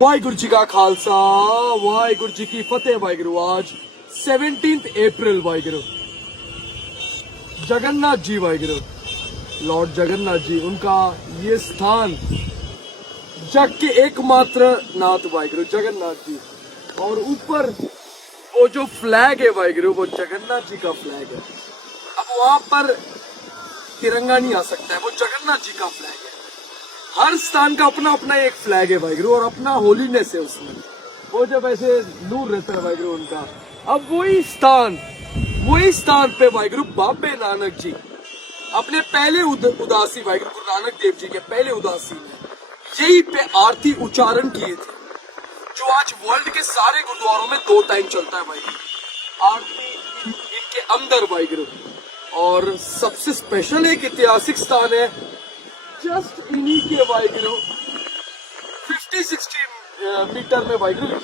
वाहिगुरु जी का खालसा वाहिगुरु जी की फतेह। वाहिगुरु आज 17 अप्रैल वाहिगुरु जगन्नाथ जी वाहिगुरु लॉर्ड जगन्नाथ जी, उनका ये स्थान जग के एकमात्र नाथ वाहिगुरु जगन्नाथ जी। और ऊपर वो जो फ्लैग है वाहिगुरु, वो जगन्नाथ जी का फ्लैग है। अब वहां पर तिरंगा नहीं आ सकता है, वो जगन्नाथ जी का फ्लैग है। हर स्थान का अपना अपना एक फ्लैग है वाहिगुरु, और अपना होलीनेस है उसमें। वो जब ऐसे नूर रहता है वाहिगुरु उनका। अब वही स्थान पे वाहिगुरु बाबे नानक जी अपने पहले उदासी वाहिगुरु गुरु नानक देव जी के पहले उदासी में यही पे आरती उच्चारण किए थे, जो आज वर्ल्ड के सारे गुरुद्वारों में 2 टाइम चलता है वाहिगुरु आरती इनके अंदर वाहिगुरु। और सबसे स्पेशल एक ऐतिहासिक स्थान है जस्ट इन्हीं के वाहिगुरु 50-60 मीटर में वाहिगुरु,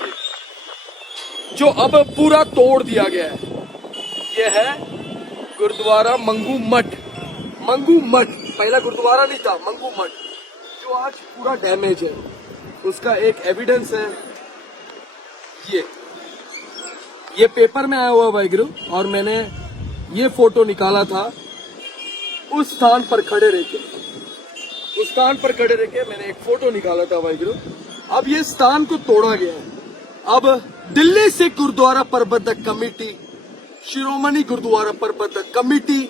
जो अब पूरा तोड़ दिया गया है। यह है गुरुद्वारा मंगू मठ। पहला गुरुद्वारा नहीं था, मंगू मठ, जो आज पूरा डैमेज है। उसका एक एविडेंस है ये पेपर में आया हुआ वाहिगुरु, और मैंने ये फोटो निकाला था उस स्थान पर खड़े रहकर मैंने एक फोटो निकाला था वाहिगुरु। अब ये स्थान को तोड़ा गया है। अब दिल्ली से गुरुद्वारा प्रबंधक कमेटी, शिरोमणि गुरुद्वारा प्रबंधक कमेटी,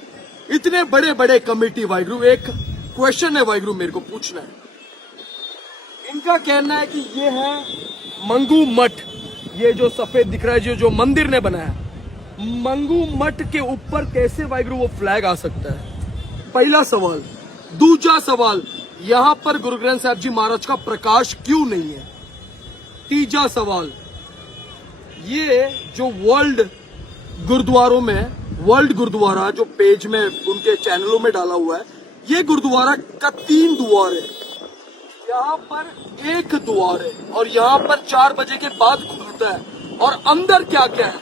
इतने बड़े बड़े कमेटी वाहिगुरु, एक क्वेश्चन है वाहिगुरु मेरे को पूछना है। इनका कहना है कि ये है मंगू मठ, ये जो सफेद दिख रहा है जो मंदिर ने बनाया, मंगू मठ के ऊपर कैसे वाहिगुरु वो फ्लैग आ सकता है? पहला सवाल। दूसरा सवाल, यहाँ पर गुरु ग्रंथ साहिब जी महाराज का प्रकाश क्यों नहीं है? तीसरा सवाल, ये जो वर्ल्ड गुरुद्वारा जो पेज में उनके चैनलों में डाला हुआ है, ये गुरुद्वारा का 3 द्वार है। यहाँ पर एक द्वार है और यहाँ पर 4 बजे के बाद खुलता है। और अंदर क्या क्या है?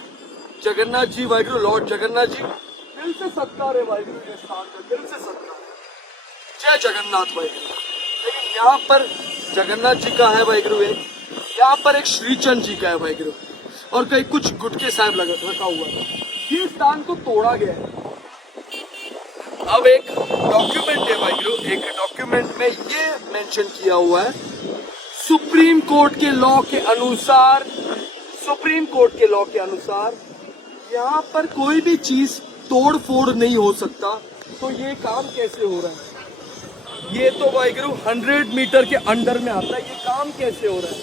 जगन्नाथ जी वाहिगुरु, लॉर्ड जगन्नाथ जी। दिल से सत्कार है वाहिगुरु, ये स्थान का दिल से सत्कार। जय जगन्नाथ वाहिगुरु। लेकिन यहाँ पर जगन्नाथ जी का है वाहिगुरु एक, यहाँ पर एक श्रीचंद जी का है वाहिगुरु, और कहीं कुछ गुटके साहब रखा हुआ है। ये स्थान को तोड़ा गया है। अब एक डॉक्यूमेंट है वाहिगुरु, एक डॉक्यूमेंट में ये मेंशन किया हुआ है, सुप्रीम कोर्ट के लॉ के अनुसार यहाँ पर कोई भी चीज तोड़ फोड़ नहीं हो सकता। तो ये काम कैसे हो रहा है? ये तो वाहिगुरु 100 मीटर के अंडर में आता है। ये काम कैसे हो रहा है?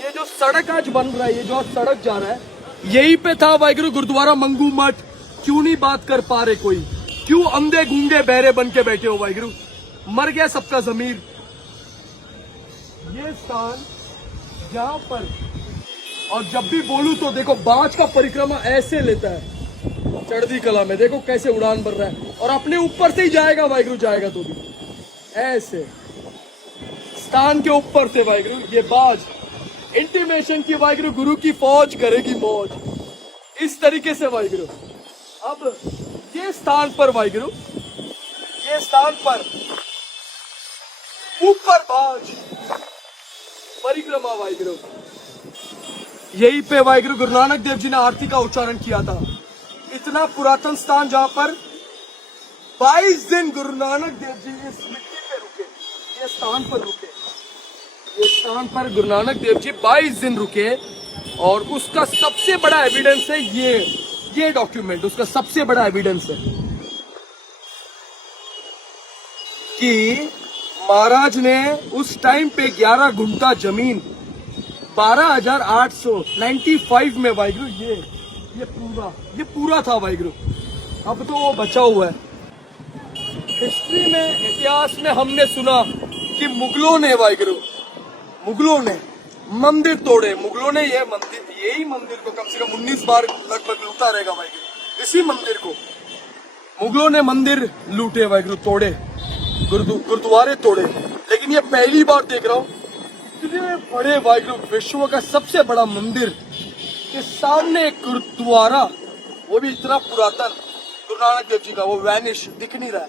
ये जो सड़क आज बन रहा है, ये जो आज सड़क जा रहा है, यही पे था वाहिगुरु गुरुद्वारा मंगू मठ। क्यों नहीं बात कर पा रहे कोई? क्यों अंधे गूंगे बहरे बन के बैठे हो वाहिगुरु? मर गया सबका जमीर। ये स्थान जहां पर, और जब भी बोलूं तो देखो बाज का परिक्रमा ऐसे लेता है चढ़दी कला में, देखो कैसे उड़ान भर रहा है, और अपने ऊपर से ही जाएगा वाहिगुरु, जाएगा तो भी ऐसे स्थान के ऊपर से वाहिगुरु ये बाज इंटीमेशन की वाहिगुरु, गुरु की फौज करेगी मौज, इस तरीके से वाहिगुरु। अब ये स्थान पर वाहिगुरु, ये स्थान पर ऊपर बाज परिक्रमा वाहिगुरु, यही पे वाहिगुरु गुरु नानक देव जी ने आरती का उच्चारण किया था। इतना पुरातन स्थान जहां पर 22 दिन गुरु नानक देव जी इस मिट्टी पे रुके, ये स्थान पर रुके, ये स्थान पर गुरु नानक देव जी 22 दिन रुके। और उसका सबसे बड़ा एविडेंस है ये डॉक्यूमेंट, उसका सबसे बड़ा एविडेंस है कि महाराज ने उस टाइम पे 11 गुंठा जमीन 12,895 में वाहिगुरु ये पूरा था वाहिगुरु। अब तो वो बचा हुआ है। हिस्ट्री में, इतिहास में हमने सुना कि मुगलों ने मंदिर तोड़े। मुगलों ने यही मंदिर को कम से कम 19 बार लगभग लूटा रहेगा वाहिगुरु। इसी मंदिर को मुगलों ने मंदिर लूटे वाहिगुरु, तोड़े, गुरुद्वारे तोड़े। लेकिन ये पहली बार देख रहा हूँ इतने बड़े वाहिगुरु, विश्व का सबसे बड़ा मंदिर के सामने एक गुरुद्वारा, वो भी इतना पुरातन गुरु नानक देव जी का, वो वैनिश दिख नहीं रहा है।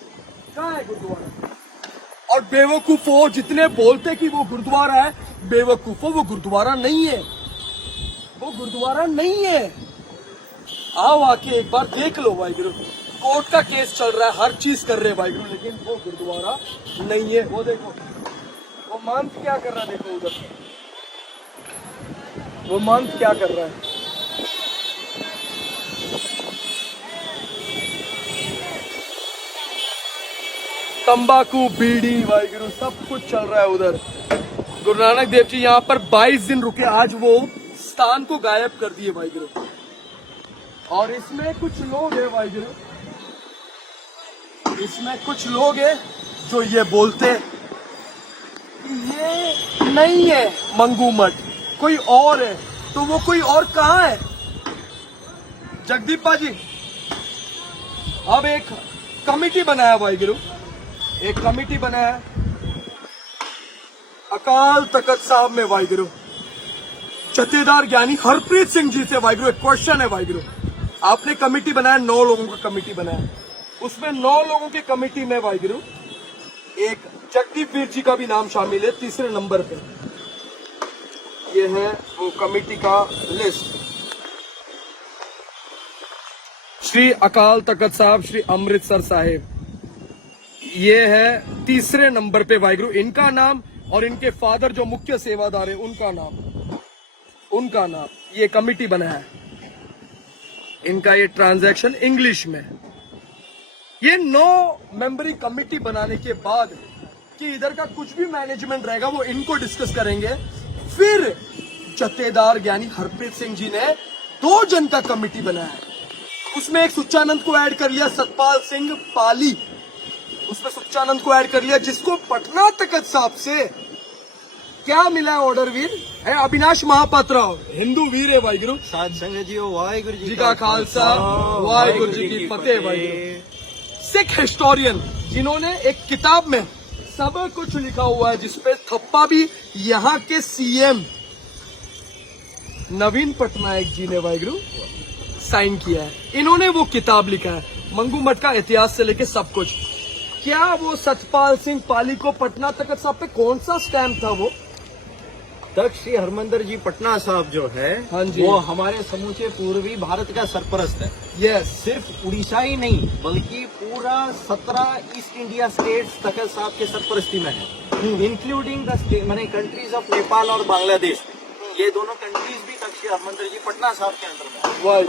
कहाँ है गुरुद्वारा? और बेवकूफो जितने बोलते कि वो गुरुद्वारा है, बेवकूफो वो गुरुद्वारा नहीं है, वो गुरुद्वारा नहीं है। आओ आके एक बार देख लो वाहिगुरु, कोर्ट का केस चल रहा है, हर चीज कर रहे हैं वाहिगुरु, लेकिन वो गुरुद्वारा नहीं है। वो देखो वो महंत क्या कर रहा है, देखो उधर वो महंत क्या कर रहा है। तंबाकू बीड़ी वाहिगुरु सब कुछ चल रहा है उधर। गुरु नानक देव जी यहाँ पर 22 दिन रुके, आज वो स्थान को गायब कर दिए वाहिगुरु। और इसमें कुछ लोग हैं वाहिगुरु, इसमें कुछ लोग हैं जो ये बोलते कि ये नहीं है मंगू मठ, कोई और है। तो वो कोई और कहाँ है जगदीप बाजी? अब एक कमिटी बनाया वाहिगुरु, एक कमिटी बनाया अकाल तख्त साहब में वाहिगुरु, जथेदार ज्ञानी हरप्रीत सिंह जी से वाहिगुरु एक क्वेश्चन है वाहिगुरु। आपने कमिटी बनाया, 9 लोगों का कमिटी बनाया, उसमें 9 लोगों की कमिटी में वाहिगुरु एक जगदीप वीर जी का भी नाम शामिल है, तीसरे नंबर पे। ये है वो कमिटी का लिस्ट। श्री अकाल तख्त साहब श्री अमृतसर साहिब, ये है तीसरे नंबर पे वाहिगुरु, इनका नाम और इनके फादर जो मुख्य सेवादार है उनका नाम ये कमिटी बनाया है। इनका ये ट्रांजैक्शन इंग्लिश में। ये 9 मेंबरी कमिटी बनाने के बाद कि इधर का कुछ भी मैनेजमेंट रहेगा वो इनको डिस्कस करेंगे। फिर जथेदार ज्ञानी हरप्रीत सिंह जी ने 2 जन का कमिटी बनाया, उसमें एक सुच्चानंद को ऐड कर लिया, सतपाल सिंह पाली, उसमें सुच्चानंद को ऐड कर लिया, जिसको पटना तख्त साहब से क्या मिला ऑर्डर वीर है, अविनाश महापात्रा हिंदू वीर है वाहिगुरु। साध संगत जी, वाहिगुरु जी का खालसा वाहिगुरु जी की फतेह वाहिगुरु। सिख हिस्टोरियन जिन्होंने एक किताब में सब कुछ लिखा हुआ है, जिसपे थप्पा भी यहाँ के सीएम नवीन पटनायक जी ने वाहिगुरु साइन किया है। इन्होंने वो किताब लिखा है, मंगू मठ का इतिहास से लेके सब कुछ। क्या वो सतपाल सिंह पाली को पटना तख्त साहब पे कौन सा स्टैम्प था? वो तख्त श्री हरमंदिर जी पटना साहब जो है, हाँ जी, वो हमारे समूचे पूर्वी भारत का सरपरस्त है। यस, सिर्फ उड़ीसा ही नहीं बल्कि पूरा 17 ईस्ट इंडिया स्टेट्स तख्त साहब के सरपरस्ती में है, इंक्लूडिंग द माने कंट्रीज ऑफ नेपाल और बांग्लादेश। ये दोनों कंट्रीज भी तख्त श्री हरमंदिर जी पटना साहब के अंदर में है।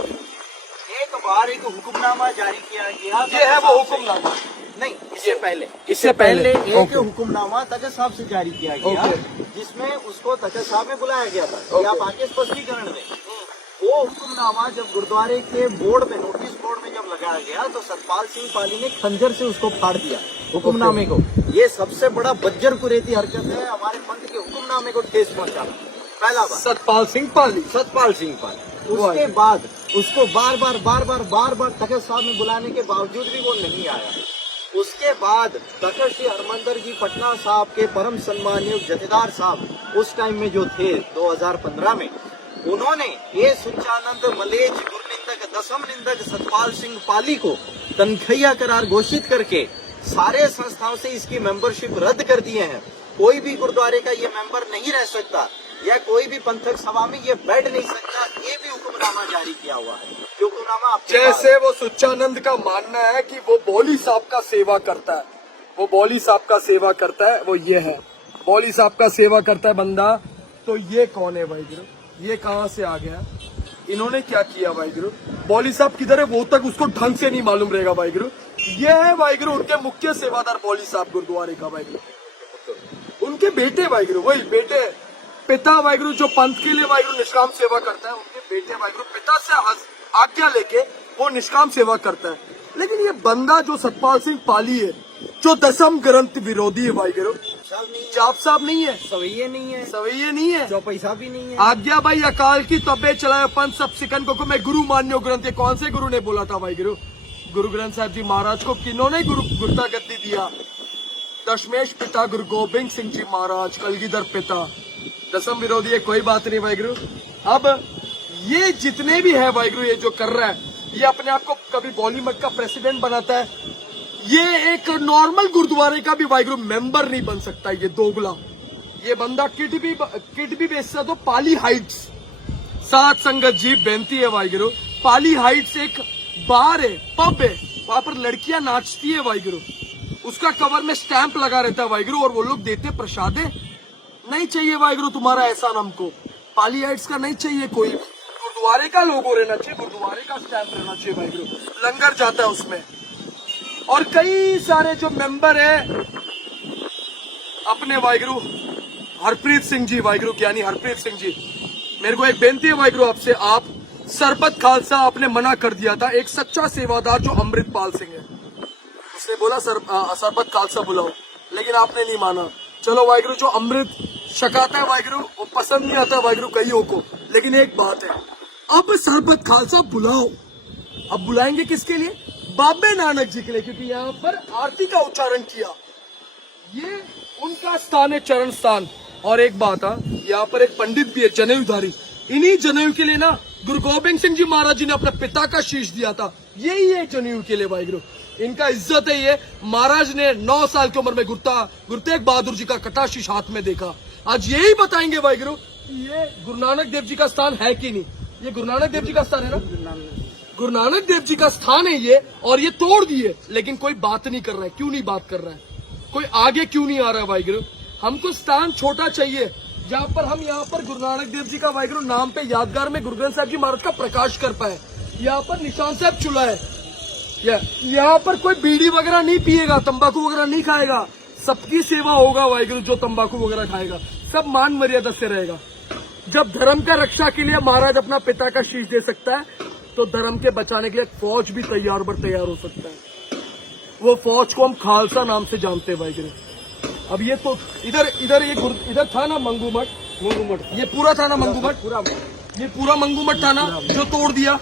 एक बार एक हुक्मनामा जारी किया गया, ये है वो हुक्मनामा? नहीं, इससे पहले एक हुक्मनामा तख्त साहब से जारी किया गया, जिसमें उसको तख्त साहब में बुलाया गया था कि आप आके स्पष्टीकरण दें। वो हुक्मनामा जब गुरुद्वारे के बोर्ड में, नोटिस बोर्ड में जब लगाया गया, तो सतपाल सिंह पाली ने खंजर से उसको फाड़ दिया हुक्मनामे को। ये सबसे बड़ा बज्जर कुरेती हरकत है, हमारे पंथ के हुक्मनामे को ठेस पहुंचाना। पहला बार सतपाल सिंह पाली। उसके बाद उसको बार बार तख्त साहब में बुलाने के बावजूद भी वो नहीं आया। उसके बाद तख्त श्री हरमंदिर जी पटना साहब के परम सम्मानीय जथेदार साहब उस टाइम में जो थे 2015 में, उन्होंने ये सुच्चानंद मलेच गुरुनिंदक दसम निंदक सतपाल सिंह पाली को तनखैया करार घोषित करके सारे संस्थाओं से इसकी मेंबरशिप रद्द कर दिए हैं। कोई भी गुरुद्वारे का ये मेंबर नहीं रह सकता या कोई भी पंथक सभा में ये बैठ नहीं सकता। ये भी हुक्मनामा जारी किया हुआ है। हुक्मनामा जैसे वो सुच्चानंद का मानना है कि वो बौली साहब का सेवा करता है, वो बौली साहब का सेवा करता है, वो ये है बौली साहब का सेवा करता है बंदा। तो ये कौन है वाहिगुरु? ये कहाँ से आ गया? इन्होंने क्या किया वाहिगुरु? बौली साहब किधर है वो तक उसको ढंग से नहीं मालूम रहेगा वाहिगुरु। ये है वाहिगुरु उनके मुख्य सेवादार बौली साहब गुरुद्वारे का वाहिगुरु, उनके बेटे वाहिगुरु, वही बेटे पिता वाहिगुरु जो पंथ के लिए वाहिगुरु निष्काम सेवा करता है, उनके बेटे वाहिगुरु पिता से आज्ञा लेके वो निष्काम सेवा करता है। लेकिन ये बंदा जो सतपाल सिंह पाली है, जो दसम ग्रंथ विरोधी है वाहिगुरु, जाप साहब नहीं है, सवैये नहीं है, चौपैसा भी नहीं है। आज्ञा भाई अकाल की तबे चलाए पंथ सब सिकन को मैं गुरु मान्यो ग्रंथ। कौन से गुरु ने बोला था वाहिगुरु? गुरु ग्रंथ साहब जी महाराज को किन्होंने गुरुता गद्दी दिया? दशमेश पिता गुरु गोबिंद सिंह जी महाराज, कलगीधर पिता। दसम विरोधी है, कोई बात नहीं वाहिगुरु। अब ये जितने भी है वाहिगुरु, ये जो कर रहा है, ये अपने आप को कभी बौली मठ का प्रेसिडेंट बनाता है, ये एक नॉर्मल गुरुद्वारे का भी वाहिगुरु मेंबर नहीं बन सकता, ये दोगला। ये बंदा किट भी बेचता तो पाली हाइट्स। साथ संगत जी बेनती है वाहिगुरु, पाली हाइट्स एक बार है, पब है, वहां पर लड़कियां नाचती है वाहिगुरु, उसका कवर में स्टैंप लगा रहता है वाहिगुरु, और वो लोग देते प्रसादे। नहीं चाहिए वाहिगुरु तुम्हारा एहसान हमको, पाली हाइट्स का नहीं चाहिए कोई, गुरुद्वारे का लोगो रहना चाहिए, गुरुद्वारे का स्टैंप रहना चाहिए वाहिगुरु, लंगर जाता है उसमें। और कई सारे जो मेंबर है अपने वाहिगुरु हरप्रीत सिंह जी, वाहिगुरु ज्ञानी हरप्रीत सिंह जी, मेरे को एक बेनती है वाहिगुरु आपसे, आप सरबत खालसा आपने मना कर दिया था, एक सच्चा सेवादार जो अमृतपाल सिंह है, उसने बोला सरबत खालसा बुलाओ, लेकिन आपने नहीं माना। चलो वाहिगुरु, जो अमृत छकाता है वाहिगुरु वो पसंद नहीं आता वाहिगुरु कईयों को, लेकिन एक बात है, अब सरबत खालसा बुलाओ। अब बुलाएंगे किसके लिए? बाबे नानक जी के लिए, क्योंकि यहाँ पर आरती का उच्चारण किया, ये उनका स्थान है, चरण स्थान। और एक बात है, यहाँ पर एक पंडित भी है जनेऊधारी, इन्हीं जनेऊ के लिए ना गुरु गोबिंद सिंह जी महाराज जी ने अपने पिता का शीश दिया था, यही है जनेऊ के लिए वाहिगुरु, इनका इज्जत है ये। महाराज ने 9 साल की उम्र में गुरु तेग बहादुर जी का कटा शीश हाथ में देखा। आज यही बताएंगे वाहिगुरु ये गुरु नानक देव जी का स्थान है कि नहीं। ये गुरु नानक देव जी का स्थान है ना, गुरु नानक देव जी का स्थान है ये, और ये तोड़ दिए, लेकिन कोई बात नहीं कर रहा है। क्यों नहीं बात कर रहा है? कोई आगे क्यों नहीं आ रहा है वाहिगुरु? हमको स्थान छोटा चाहिए जहाँ पर हम यहाँ पर गुरु नानक देव जी का वाहिगुरु नाम पे यादगार में गुरु ग्रंथ साहब जी महाराज का प्रकाश कर पाए। यहाँ पर निशान साहब चूल्हा है, यहाँ पर कोई बीड़ी वगैरह नहीं पिएगा, तंबाकू वगैरह नहीं खाएगा, सबकी सेवा होगा वाहिगुरु। जो तंबाकू वगैरह खाएगा सब मान मर्यादा से रहेगा। जब धर्म का रक्षा के लिए महाराज अपना पिता का शीश दे सकता है, तो धर्म के बचाने के लिए फौज भी तैयार हो सकता है। वो फौज को हम खालसा नाम से जानते हैं वाहिगुरु। अब ये तो इधर था ना मंगूमठ, ये पूरा था ना मंगूमठ, ये पूरा मंगूमठ था ना, जो तोड़ दिया।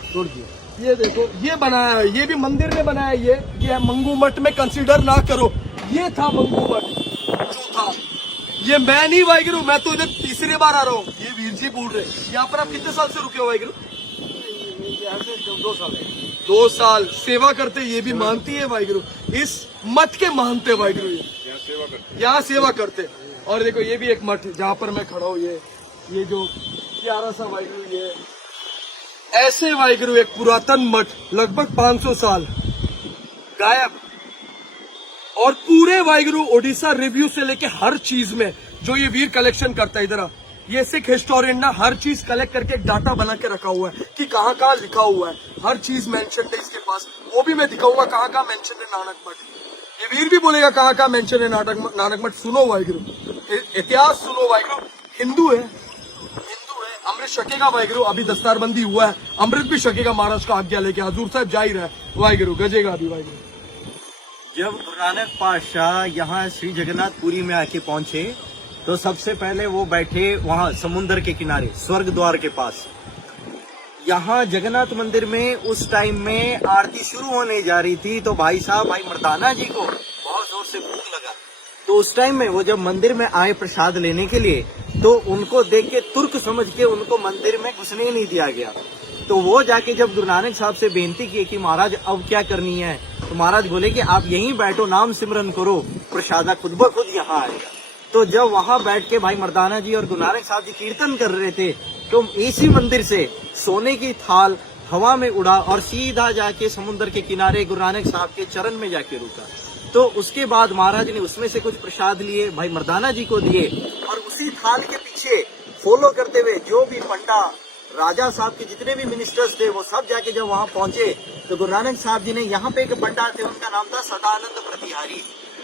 ये देखो ये बनाया है, ये भी मंदिर में बनाया है, ये मंगूमठ में कंसीडर ना करो, ये था मंगूमठ जो था। ये मैं नहीं वाहिगुरु, मैं तो इधर तीसरी बार आ रहा हूँ। ये वीर जी बोल रहे, यहाँ पर आप कितने साल से रुके हो वाहिगुरु? 2 साल 2 साल सेवा करते, ये भी मानती है वाहिगुरु, इस मठ के मानते वाहिगुरु, यहाँ सेवा करते। और देखो ये भी एक मठ जहाँ पर मैं खड़ा हूँ, ये जो प्यारा सा वाहिगुरु, ये ऐसे वाहिगुरु एक पुरातन मठ, लगभग 500 साल गायब। और पूरे वाहिगुरु ओडिशा रिव्यू से लेके हर चीज में जो ये वीर कलेक्शन करता है, इधर ये सिख हिस्टोरियन ना हर चीज कलेक्ट करके एक डाटा बना के रखा हुआ है कि कहाँ कहाँ लिखा हुआ है, हर चीज मेंशन है इसके पास। वो भी मैं दिखाऊंगा कहाँ कहाँ मेंशन है नानक मठ। ये वीर भी बोलेगा कहाँ कहाँ मेंशन है नानक मठ। सुनो वाहिगुरु, इतिहास सुनो वाहिगुरु। हिंदू है, अमृत छकेगा वाहिगुरु, अभी दस्तारबंदी हुआ है, अमृत भी छकेगा महाराज का आज्ञा लेके। हजूर साहब जा ही रहा है वाहिगुरु, गजेगा अभी वाहिगुरु। जब गुरु नानक पातशाह यहाँ श्री जगन्नाथपुरी में आके पहुंचे, तो सबसे पहले वो बैठे वहाँ समुन्द्र के किनारे स्वर्ग द्वार के पास। यहाँ जगन्नाथ मंदिर में उस टाइम में आरती शुरू होने जा रही थी, तो भाई मर्दाना जी को बहुत जोर से भूख लगा। तो उस टाइम में वो जब मंदिर में आए प्रसाद लेने के लिए, तो उनको देख के तुर्क समझ के उनको मंदिर में घुसने नहीं दिया गया। तो वो जाके जब गुरु नानक साहब से बेनती की कि महाराज अब क्या करनी है, तो महाराज बोले कि आप यहीं बैठो, नाम सिमरन करो, प्रसादा खुद ब खुद यहाँ आएगा। तो जब वहाँ बैठ के भाई मर्दाना जी और गुरु नानक साहब जी कीर्तन कर रहे थे, तो इसी मंदिर से सोने की थाल हवा में उड़ा और सीधा जाके समुद्र के किनारे गुरु नानक साहब के चरण में जाके रुका। तो उसके बाद महाराज ने उसमें से कुछ प्रसाद लिए, भाई मर्दाना जी को दिए, और उसी थाल के पीछे फॉलो करते हुए जो भी पंडा राजा साहब के जितने भी मिनिस्टर्स थे, वो सब जाके जब वहाँ पहुंचे, तो गुरु नानक साहब जी ने यहाँ पे एक पंडा थे, उनका नाम था सदानंद प्रतिहारी,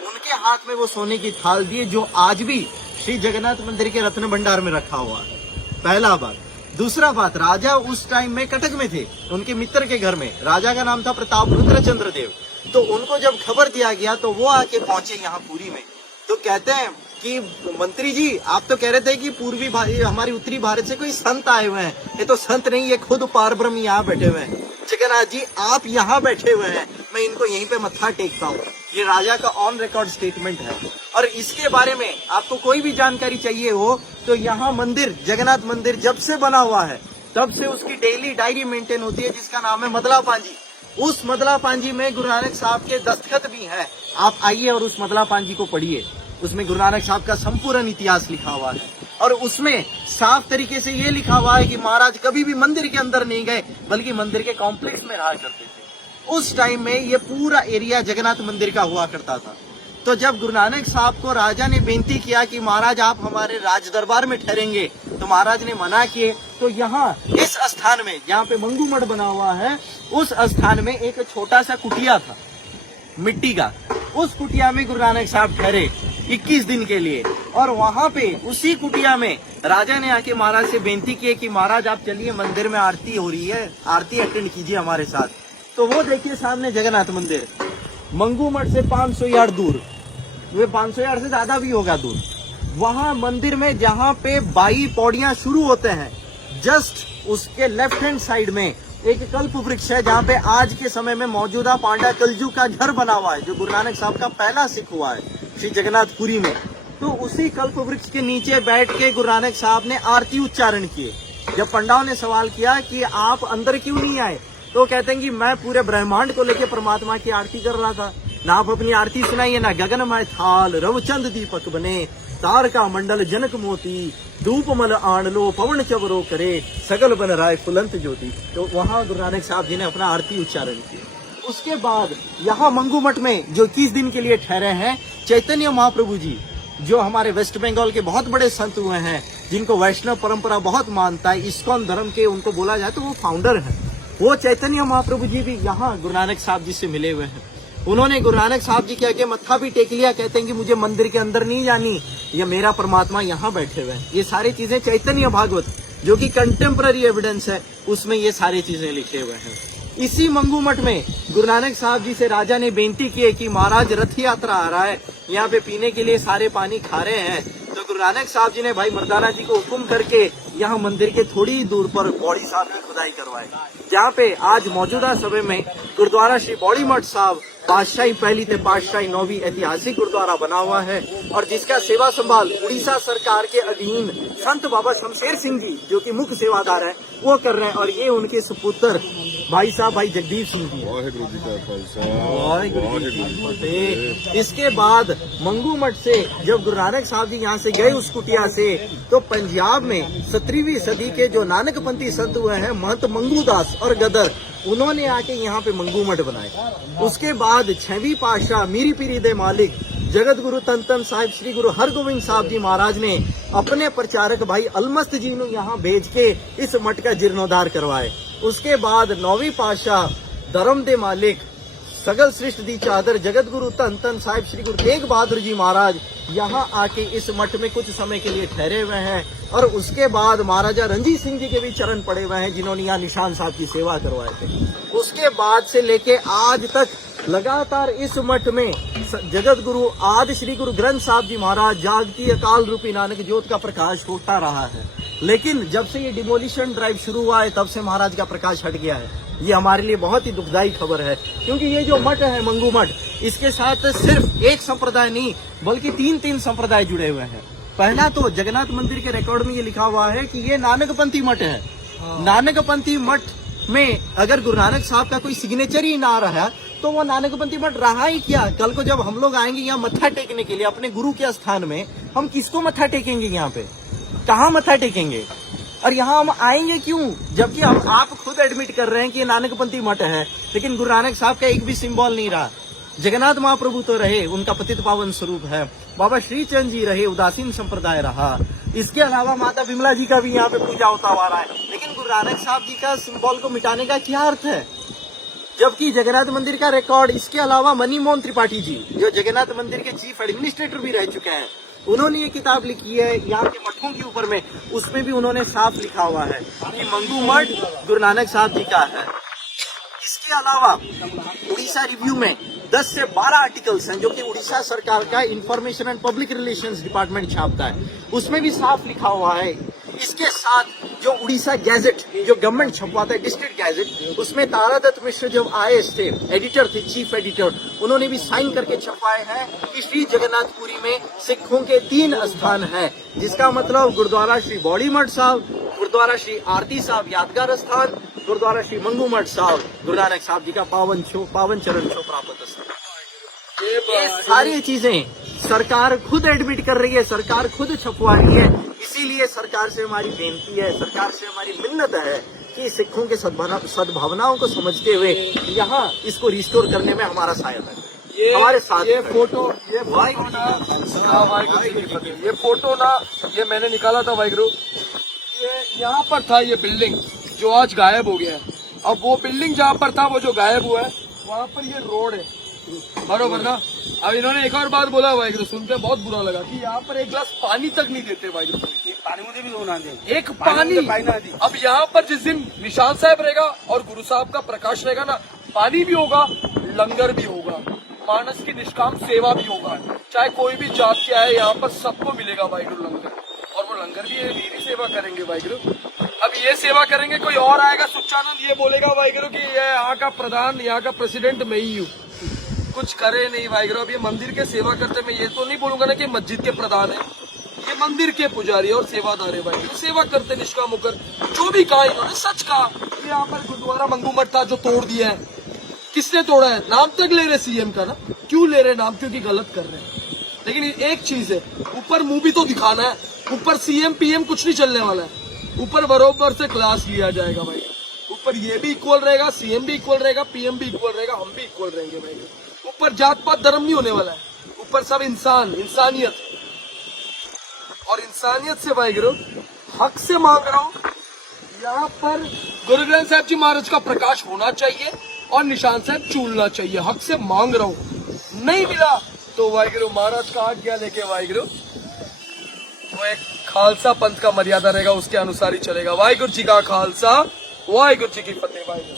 उनके हाथ में वो सोने की थाल दिए, जो आज भी श्री जगन्नाथ मंदिर के रत्न भंडार में रखा हुआ है। पहला बात। दूसरा बात, राजा उस टाइम में कटक में थे, उनके मित्र के घर में। राजा का नाम था प्रताप रुद्र चंद्रदेव। तो उनको जब खबर दिया गया, तो वो आके पहुंचे यहाँ पुरी में। तो कहते हैं कि मंत्री जी, आप तो कह रहे थे कि पूर्वी हमारी उत्तरी भारत से कोई संत आए हुए हैं। ये तो संत नहीं, ये खुद पारब्रह्म यहाँ बैठे हुए हैं। जगन्नाथ जी आप यहाँ बैठे हुए हैं, मैं इनको यहीं पे मत्था टेकता हूँ। ये राजा का ऑन रिकॉर्ड स्टेटमेंट है। और इसके बारे में आपको कोई भी जानकारी चाहिए हो, तो यहाँ मंदिर, जगन्नाथ मंदिर जब से बना हुआ है, तब से उसकी डेली डायरी मेंटेन होती है, जिसका नाम है मदला पांजी। उस मदला पांजी में गुरु नानक साहब के दस्तखत भी हैं। आप आइए और उस मदला पांजी को पढ़िए। उसमें गुरु नानक साहब का संपूर्ण इतिहास लिखा हुआ है और उसमें साफ तरीके से ये लिखा हुआ है कि महाराज कभी भी मंदिर के अंदर नहीं गए, बल्कि मंदिर के कॉम्प्लेक्स में रहा करते थे। उस टाइम में ये पूरा एरिया जगन्नाथ मंदिर का हुआ करता था। तो जब गुरु नानक साहब को राजा ने बेनती किया कि महाराज आप हमारे राज दरबार में ठहरेंगे, तो महाराज ने मना किए। तो यहाँ इस स्थान में जहाँ पे मंगू मठ बना हुआ है, उस स्थान में एक छोटा सा कुटिया था मिट्टी का। उस कुटिया में गुरु नानक साहब ठहरे 21 दिन के लिए। और वहां पे उसी कुटिया में राजा ने आके महाराज से बेनती की कि महाराज आप चलिए, मंदिर में आरती हो रही है, आरती अटेंड कीजिए हमारे साथ। तो वो देखिए सामने जगन्नाथ मंदिर, मंगू मठ से 500 यार्ड दूर, वे 500 यार्ड से ज्यादा भी होगा दूर। वहां मंदिर में जहां पे 22 पौड़ियां शुरू होते हैं, जस्ट उसके लेफ्ट हैंड साइड में एक कल्प वृक्ष है, जहाँ पे आज के समय में मौजूदा पांडा कलजू का घर बना हुआ है, जो गुरु नानक साहब का पहला सिख हुआ है श्री जगन्नाथपुरी में। तो उसी कल्प वृक्ष के नीचे बैठ के गुरु नानक साहब ने आरती उच्चारण किए। जब पंडाओं ने सवाल किया कि आप अंदर क्यों नहीं आए, तो कहते हैं कि मैं पूरे ब्रह्मांड को लेकर परमात्मा की आरती कर रहा था। ना आप अपनी आरती सुनाइए, ना गगनमय थाल रवचंद दीपक बने, तारका मंडल जनक मोती, धूप मल आण लो पवन चवरो करे, सगल बन राय फुलंत ज्योति। तो वहां गुरु नानक साहब जी ने अपना आरती उच्चारण किया। उसके बाद यहाँ मंगू मठ में जो 21 दिन के लिए ठहरे हैं, चैतन्य महाप्रभु जी, जो हमारे वेस्ट बंगाल के बहुत बड़े संत हुए हैं, जिनको वैष्णव परंपरा बहुत मानता है, इस्कॉन धर्म के उनको बोला जाए तो वो फाउंडर है। वो चैतन्य महाप्रभु जी भी यहाँ गुरु नानक साहब जी से मिले हुए हैं। उन्होंने गुरु नानक साहब जी के आगे मत्था भी टेक लिया। कहते हैं कि मुझे मंदिर के अंदर नहीं जानी, ये मेरा परमात्मा यहाँ बैठे हुए हैं। ये सारी चीजें चैतन्य भागवत, जो कि कंटेम्पररी एविडेंस है, उसमें ये सारी चीजें लिखे हुए हैं। इसी मंगू मठ में गुरु नानक साहब जी से राजा ने बेनती की कि महाराज रथ यात्रा आ रहा है, यहाँ पे पीने के लिए सारे पानी खा रहे हैं। तो गुरु नानक साहब जी ने भाई मर्दाना जी को हुक्म करके यहाँ मंदिर के थोड़ी ही दूर पर बौड़ी साहब में खुदाई करवाई, जहाँ पे आज मौजूदा समय में गुरुद्वारा श्री बौड़ी मठ साहब पातशाही पहली से पातशाही 9वीं ऐतिहासिक गुरुद्वारा बना हुआ है, और जिसका सेवा संभाल उड़ीसा सरकार के अधीन संत बाबा शमशेर सिंह जी, जो कि मुख्य सेवादार हैं, वो कर रहे हैं। और ये उनके सुपुत्र भाई साहब भाई जगदीप सिंह जी। इसके बाद मंगू मठ से जब गुरु नानक साहब जी यहाँ से गए उस कुटिया से, तो पंजाब में 17वीं सदी के जो नानकपंथी संत हुए हैं, महंत मंगू दास और गदर, उन्होंने आके यहाँ पे मंगू मठ बनाए। उसके बाद 6वीं पातशाह मीरी पीरी दे मालिक जगत गुरु तन तन साहिब श्री गुरु हरगोविंद साहब जी महाराज ने अपने प्रचारक भाई अलमस्त जी ने यहाँ भेज के इस मठ का जीर्णोद्धार करवाए। उसके बाद 9वीं पातशाह धर्म दे मालिक सगल श्रेष्ठ दी चादर जगत गुरु तन तन साहिब श्री गुरु तेग बहादुर जी महाराज यहाँ आके इस मठ में कुछ समय के लिए ठहरे हुए हैं। और उसके बाद महाराजा रंजीत सिंह जी के भी चरण पड़े हुए हैं, जिन्होंने यहाँ निशान साहब की सेवा करवाए थे। उसके बाद से लेके आज तक लगातार इस मठ में जगत गुरु आदि श्री गुरु ग्रंथ साहब जी महाराज जागती अकाल रूपी नानक ज्योत का प्रकाश होता रहा है। लेकिन जब से ये डिमोलिशन ड्राइव शुरू हुआ है, तब से महाराज का प्रकाश हट गया है। ये हमारे लिए बहुत ही दुखदायी खबर है, क्योंकि ये जो मठ है मंगू मठ, इसके साथ सिर्फ एक संप्रदाय नहीं बल्कि 3 संप्रदाय जुड़े हुए हैं। पहला तो जगन्नाथ मंदिर के रिकॉर्ड में ये लिखा हुआ है कि ये नानकपंथी मठ है। नानकपंथी मठ में अगर गुरु नानक साहब का कोई सिग्नेचर ही ना रहा, तो वो नानकपंथी मठ रहा ही क्या। कल को जब हम लोग आएंगे यहाँ मत्था टेकने के लिए अपने गुरु के स्थान में, हम किसको मत्था टेकेंगे? यहाँ पे कहाँ मत्था टेकेंगे? और यहाँ हम आएंगे क्यों, जबकि हम आप खुद एडमिट कर रहे हैं कि ये नानकपंथी मठ है, लेकिन गुरु नानक साहब का एक भी सिंबल नहीं रहा। जगन्नाथ महाप्रभु तो रहे, उनका पतित पावन स्वरूप है। बाबा श्रीचंद जी रहे, उदासीन संप्रदाय रहा। इसके अलावा माता विमला जी का भी यहाँ पे पूजा होता हुआ रहा है। लेकिन गुरु नानक साहब जी का सिंबल को मिटाने का क्या अर्थ है? जबकि जगन्नाथ मंदिर का रिकॉर्ड, इसके अलावा मनमोहन त्रिपाठी जी, जो जगन्नाथ मंदिर के चीफ एडमिनिस्ट्रेटर भी रह चुके हैं, उन्होंने ये किताब लिखी है यहाँ के मठों के ऊपर में। उसमें भी उन्होंने साफ लिखा हुआ है कि मंगू मठ गुरु नानक साहब जी का है। इसके अलावा उड़ीसा रिव्यू में 10 से 12 आर्टिकल्स हैं, जो कि उड़ीसा सरकार का information and public relations department छापता है। उसमें भी साफ लिखा हुआ है। इसके साथ जो उड़ीसा गैजेट, जो गवर्नमेंट छपवाता है, डिस्ट्रिक्ट गैजेट, उसमें तारादत्त मिश्र जब आईएएस थे, एडिटर थे, चीफ एडिटर, उन्होंने भी साइन करके छपवाए हैं कि श्री जगन्नाथपुरी में सिखों के 3 स्थान हैं, जिसका मतलब गुरुद्वारा श्री बौड़ी मठ साहब, गुरुद्वारा श्री आरती साहब यादगार स्थान, गुरुद्वारा श्री मंगू मठ साहब गुरु नानक साहब जी का पावन चरण छो प्राप्त स्थल। ये सारी चीजें सरकार खुद एडमिट कर रही है, सरकार खुद छपवा रही है। इसीलिए सरकार से हमारी बेनती है, सरकार से हमारी मिन्नत है कि सिखों के सद्भावनाओं को समझते हुए यहाँ इसको रिस्टोर करने में हमारा सहायता करें, हमारे साथ। ये फोटो ये फोटो ना ये मैंने निकाला था वाहिगुरु। ये यहाँ पर था ये बिल्डिंग जो आज गायब हो गया है। अब वो बिल्डिंग जहाँ पर था वो जो गायब हुआ है वहाँ पर ये रोड है, बरोबर ना। अब इन्होंने एक और बात बोला वाहिगुरु, सुनते बहुत बुरा लगा कि यहाँ पर एक गिलास पानी तक नहीं देते वाहिगुरु। पानी मुझे भी होना दे, एक पानी। अब यहाँ पर जिस दिन निशान साहब रहेगा और गुरु साहब का प्रकाश रहेगा ना, पानी भी होगा, लंगर भी होगा, मानस की निष्काम सेवा भी होगा। चाहे कोई भी जात के आए यहाँ पर सबको मिलेगा वाहिगुरु लंगर, और वो लंगर भी ये मेरी सेवा करेंगे वाहिगुरु। अब ये सेवा करेंगे, कोई और आएगा सुच्चानंद ये बोलेगा वाहिगुरु कि ये यहाँ का प्रधान, यहाँ का प्रेसिडेंट मैं ही हूँ, कुछ करे नहीं वाहिगुरु। अब ये मंदिर के सेवा करते, मैं ये तो नहीं बोलूंगा ना कि मस्जिद के प्रधान है, ये मंदिर के पुजारी और सेवादार है वाहिगुरु। सेवा करते निष्काम होकर, जो भी कहा इन्होंने सच कहा। ये यहाँ पर गुरुद्वारा मंगू मठ था जो तोड़ दिया है, किसने तोड़ा है? नाम तक ले रहे सीएम का ना, क्यों ले रहे नाम? क्योंकि गलत कर रहे हैं। लेकिन एक चीज है, ऊपर मुंह भी तो दिखाना है। ऊपर सीएम पीएम कुछ नहीं चलने वाला है, ऊपर बरोबर से क्लास लिया जाएगा भाई। ऊपर ये भी इक्वल रहेगा, सीएम भी इक्वल रहेगा, पीएम भी इक्वल रहेगा, हम भी इक्वल रहेंगे भाई। ऊपर जात पात धर्म नहीं होने वाला है, ऊपर सब इंसान, इंसानियत। और इंसानियत से वाहिगुरु हक से मांग रहा हूँ, यहाँ पर गुरु ग्रंथ साहिब जी महाराज का प्रकाश होना चाहिए और निशान साहब चूलना चाहिए। हक से मांग रहा हूँ, नहीं मिला तो वाहिगुरु महाराज का आज्ञा लेके वाहिगुरु वो एक खालसा पंथ का मर्यादा रहेगा, उसके अनुसार ही चलेगा। वाहिगुरु जी का खालसा, वाहिगुरु जी की फतेह। वाहिगुरु।